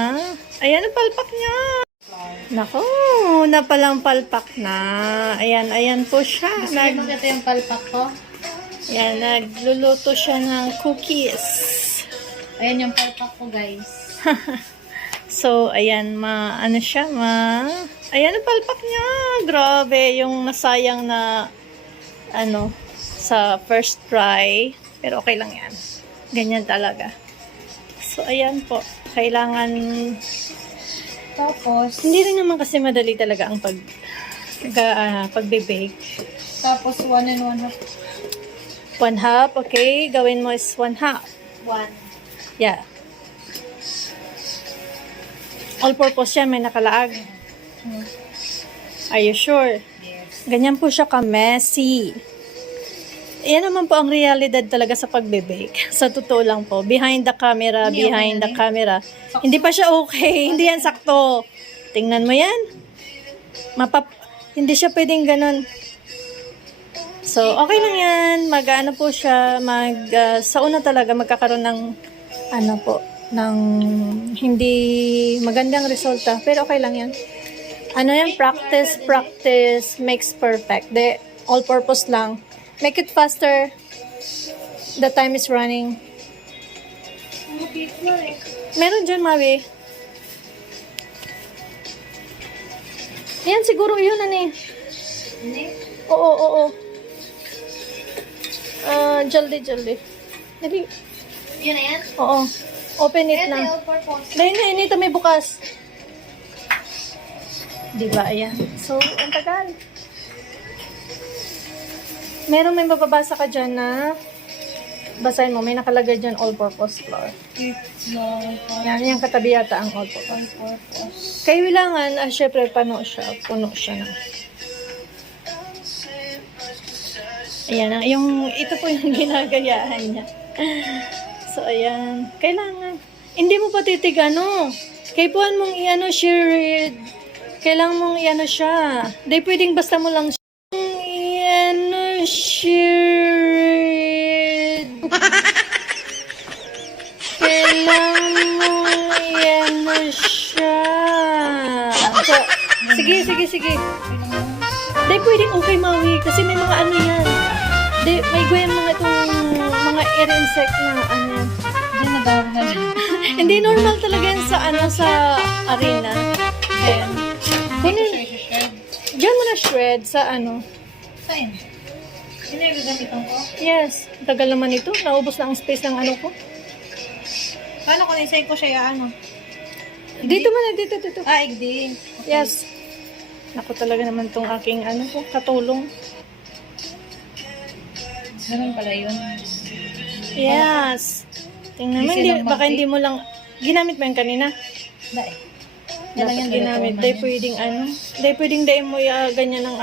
Ayan ang palpak niya. Nako, na palang palpak na. Ayan po siya. Gusto niyo makita yung palpak ko? Ayan, nagluluto siya ng cookies. Ayan yung palpak ko, guys. So, ayan, ano siya, ayan ang palpak niya. Grabe, yung nasayang na, sa first try. Pero okay lang yan. Ganyan talaga. So, ayan po. Kailangan, Tapos, hindi rin naman kasi madali talaga ang pagbe-bake. tapos 1 and 1/2. 1/2, okay? Gawin mo is 1/2. 1. Yeah. All-purpose siya, may nakalaag. Are you sure? Yes. Ganyan po siya ka-messy. Yan naman po ang realidad talaga sa pagbe-bake. Sa totoo lang po. Behind the camera, Hindi behind okay the na camera. Hindi pa siya okay. Hindi yan sakto. Tingnan mo yan. Hindi siya pwedeng ganun. So, okay lang yan. Mag-ano po siya. Sa una talaga, magkakaroon ng ng hindi magandang resulta. Pero okay lang yan. Practice makes perfect. All-purpose lang. Make it faster. The time is running. Meron dyan, Mavi. Yan, siguro yun, Oo. Jaldi. Dali. Yun na yan? Oo. Open it Ito na. yung purpose. Dahil ito may bukas. Diba, ayan. So, ang tagal. Meron may mababasa ka dyan na basahin mo, may nakalagay dyan all-purpose flour. Yan, yung katabi yata ang all-purpose. Kailangan, syempre, puno siya na. Ayan, ito po yung ginagayahan niya. So, ayan. Kailangan. Hindi mo pa titig, Kaipuan mong share. Kailangan mong siya. Di pwedeng basta mo lang share. Kailangan mong siya. So, sige. Di pwedeng okay, Maui. Kasi may mga yan. May guyan mga itong mga air insect na yan. Hindi nadawag na lang. Hindi normal talaga yan sa arena. Ayan. Kunin, diyan mo na shred sa Saan? Hindi na gagamitan ko? Yes. Tagal naman ito. Naubos na ang space ng ko. Paano ko na-sign ko siya Dito man, dito. Igdi. Yes. Naku talaga naman tong aking katulong. Ganun pala yun. Yes. Tingnan mo, baka hindi mo lang, ginamit mo yan kanina? Dahil. Dapat ginamit. Dahil pwedeng dahil mo ganyan ng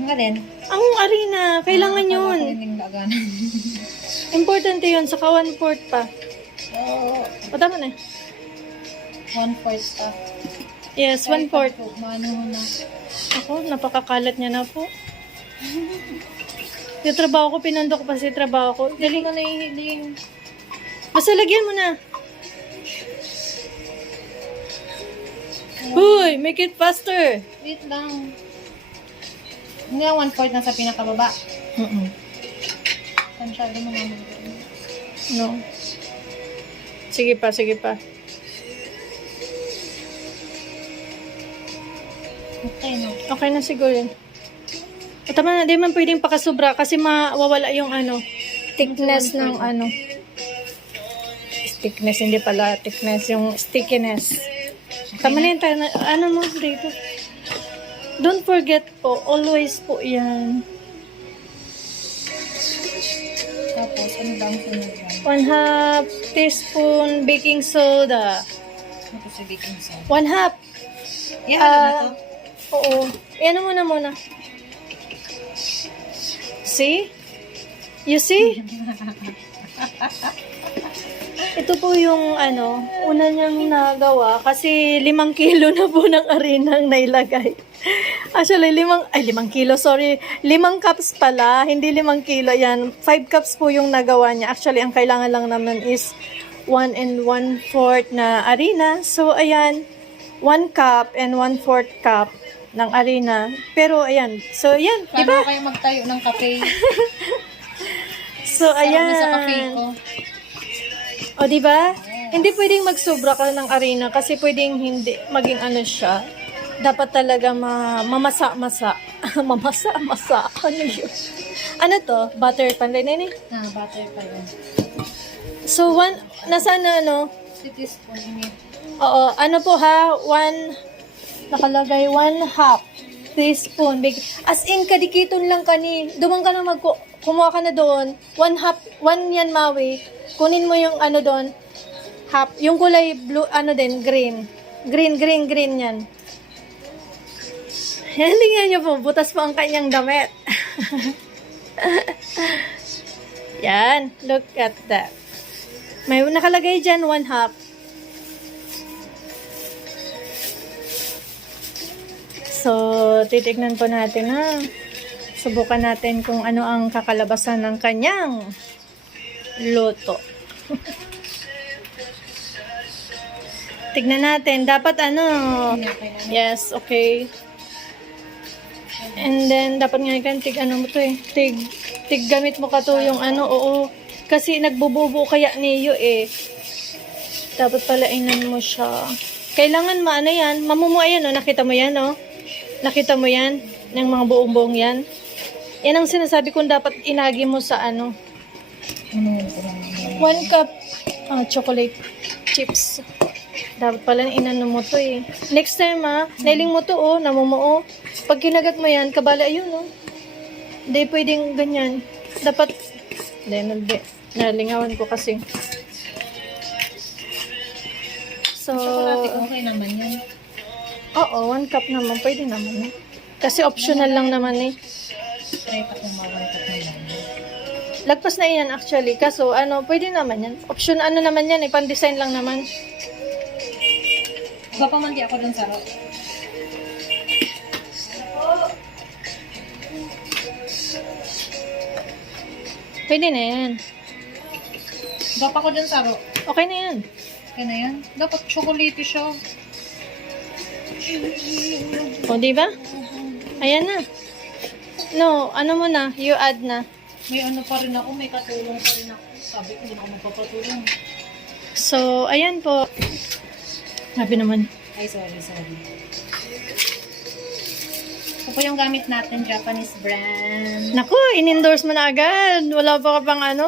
Ang alin? Ang arena, kailangan yun. Importante yun, saka 1/4 pa. Oo. O, tama na. 1/4 pa. Yes, 1/4. Mano na. Ako, napakakalat niya na po. Yung trabaho ko, pinando ko pa sa trabaho ko. Dali ko na ihiling. Basta lagyan mo na. Huy, make it faster. Wait lang. Hindi lang 1/4 na sa pinakababa. Tansyado mo naman. No. Sige pa. Okay, no? Okay na siguro yun. O, tama na, di man pwedeng pakasubra kasi mawawala yung thickness ng thickness, hindi pala thickness, yung stickiness. Tama na yun tayo, mo dito. Don't forget po, always po yan. Tapos, ano ba ang sunod yan? 1/2 teaspoon baking soda. Ito sa baking soda. 1/2. Yan, ano na to? Oo. Yan muna. See? You see? Ito po yung una niyang nagawa kasi 5 kilo na po ng arinang nailagay. Actually, 5 kilo, sorry. 5 cups pala, hindi 5 kilo. Yan, 5 cups po yung nagawa niya. Actually, ang kailangan lang naman is 1 and 1/4 na harina. So, ayan, 1 cup and 1/4 cup ng harina. Pero, ayan. So, ayan. Paano Diba? kayo magtayo ng kape? So, Sarap na sa kape ayan. ko. O, diba? Hindi pwedeng magsobra ka ng harina kasi pwedeng hindi maging ano siya. Dapat talaga mamasa-masa. Mamasa-masa. Ano yun? Ano to? Butter pan rin eh. Butter pa yun. So, nasaan na ano? Si teaspoon init. Oo, ano po ha? Nakalagay 1/2 teaspoon. As in, kadikiton lang kani. Duman ka na kumuha ka na doon. 1 yan, Maui. Kunin mo yung ano doon. Half. Yung kulay blue, ano din, green. Green yan. Tingnan niyo po, butas po ang kanyang damit. Yan, look at that. May nakalagay dyan, 1/2. So, titignan po natin ha. Subukan natin kung ano ang kakalabasan ng kanyang luto. Tignan natin. Dapat ano, yes, okay. And then, dapat nga ikan, ano mo to eh. Gamit mo ka to yung ano, oo. Kasi nagbububo kaya niyo eh. Dapat pala inan mo siya. Kailangan maano yan. Mamumuha yan, oh. Nakita mo yan, oh. Nakita mo yan? Ng mga buong-buong yan. Yan ang sinasabi kong dapat inagi mo sa ano. 1 cup chocolate chips. Dapat pala inano mo to eh. Next time nailing mo to oh, namumuo. Pag kinagat mo yan, kabala ayun oh. Hindi pwedeng ganyan. Dapat, nalingawan ko kasi. So, Chocolate okay naman yan. oo, 1 cup naman. Pwede naman eh. Kasi optional lang naman eh. Try pa kung mga 1 cup naman. Lagpas na yan actually. Kaso, pwede naman yan. Option, naman yan eh. Pan-design lang naman. Papamandi ako dun sa ro. Pwede na yan. Gapa ko dun sa ro. Okay na yan. Okay na yan. Dapat chocolate siya. O, di ba? Ayan na. No, ano mo na? You add na. May ano pa rin ako. May katulong pa rin ako. Sabi ko, hindi na ako magpapatulong. So, ayan po. Sabi naman. Ay, sorry. Ito po yung gamit natin, Japanese brand. Naku, in-endorse mo na agad. Wala pa ka pang ano.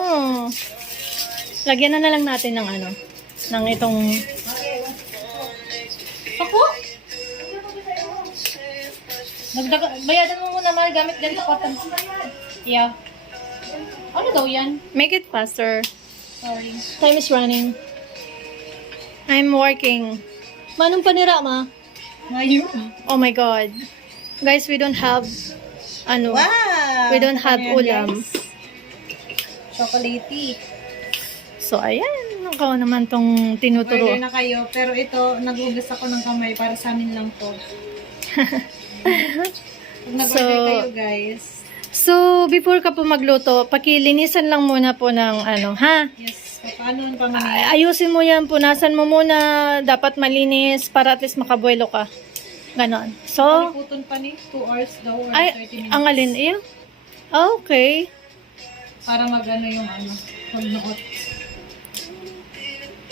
Lagyan na lang natin ng ano. Ng itong... Ako? Bayadan mo muna mga gamit din sa cotton. Yeah. Ano daw yan? Make it faster. Sorry. Time is running. I'm working. Manong panira, ma? Ngayon. Oh my God. Guys, we don't have... Ano? Wow! We don't have Ano yan, ulam. guys? Chocolatey. So, ayan. Ako naman tong tinuturo. Order na kayo. Pero ito, nag-ugas ako ng kamay para sa amin lang to. Pag nag-order kayo, guys. So, before ka po magluto, pakilinisan lang muna po ng ano, ha? Yes. Paano ang pamamahay? Ayusin mo yan, punasan mo muna. Dapat malinis para at least makabuelo ka. Ganon. So, Paliputon pa ni 2 hours daw or 30 ay, minutes. ang alin, iyo? Okay. Para mag-ano yung ano, magnuot.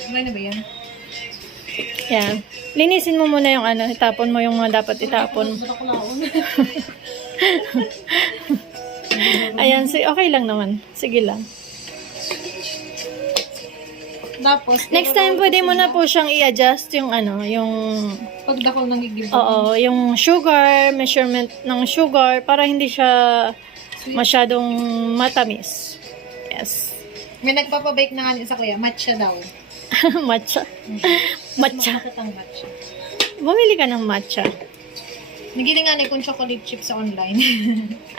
Okay na ba yan? Yan. Linisin mo muna yung ano, itapon mo yung mga dapat itapon. Ba't ako laon? Ayan, okay lang naman. Sige lang. Tapos, Next time, pwede mo na po siyang i-adjust yung ano, yung, pagdakol ng igibon. oo, yung sugar, measurement ng sugar, para hindi siya masyadong matamis. Yes. May nagpapabake na nga sa kuya, matcha daw. Matcha. Matcha. Makatatang matcha. Bumili ka ng matcha. Nagiling nga kung chocolate chips sa online.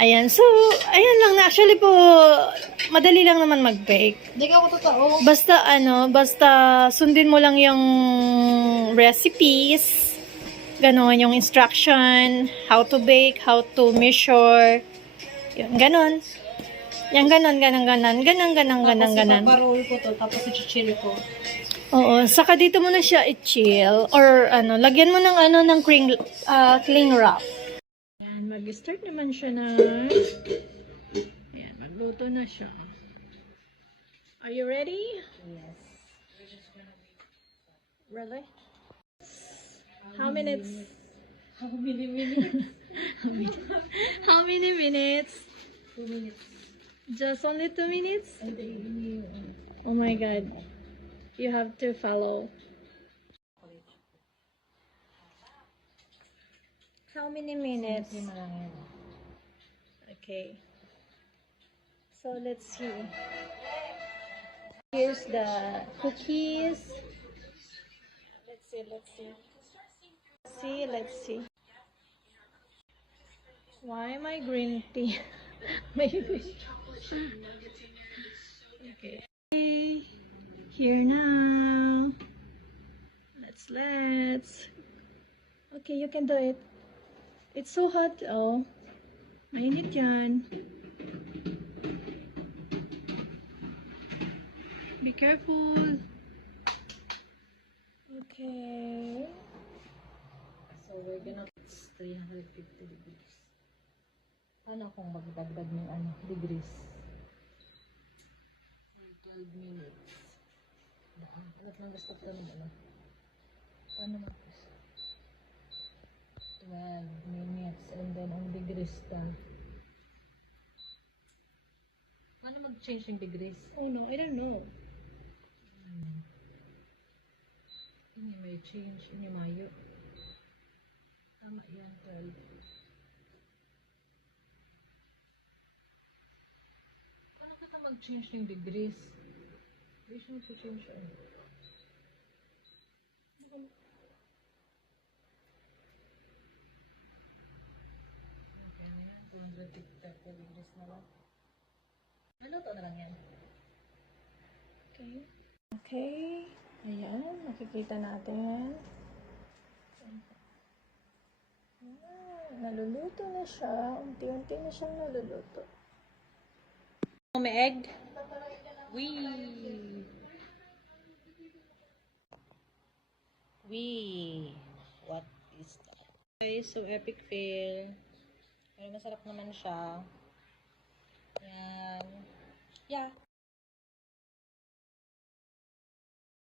Ayan, so, ayan lang na. Actually po, madali lang naman mag-bake. Hindi ka ako totoo. Basta sundin mo lang yung recipes, ganon, yung instruction, how to bake, how to measure, yun, ganon. Yung ganon. Tapos ipaparoll ko to, tapos i-chill ko. Oo, saka dito mo na siya i-chill or ano, lagyan mo ng ano ng cling wrap. Ayan, mag-start naman siya na ayan, magluto na siya. Are you ready? Yes. Really? How minutes? How many minutes? How many minutes? 2 minutes. Just only 2 minutes? And then, Oh my god. You have to follow. How many minutes? lima lang yan. Okay. So let's see. Here's the cookies. Let's see, let's see. Let's see. Why am I green tea? Maybe. Okay. Here now. Let's. Okay, you can do it. It's so hot. Oh. Mainit yan. Be careful. Okay. So, we're gonna put 350 degrees. Paano kung magdagdag ng ano, degrees? 12 minutes. Alat lang gusto ko ng ano. Paano mag 12 minutes and then ang degrees ta. Paano mag-change yung degrees? Oh no, I don't know. Ini may change, ini mayo. Tama yan, 12. Paano kita mag-change yung degrees? Hindi siya mag-change siya. Okay na yan, 230 degrees na lang. Maluto na lang yan. Okay. Okay. Ayan, nakikita natin. Naluluto na siya. Unti-unti na siyang naluluto. May egg? Wee! Wee! What is that? Guys, so epic fail. Pero masarap naman siya. Yan. Yeah.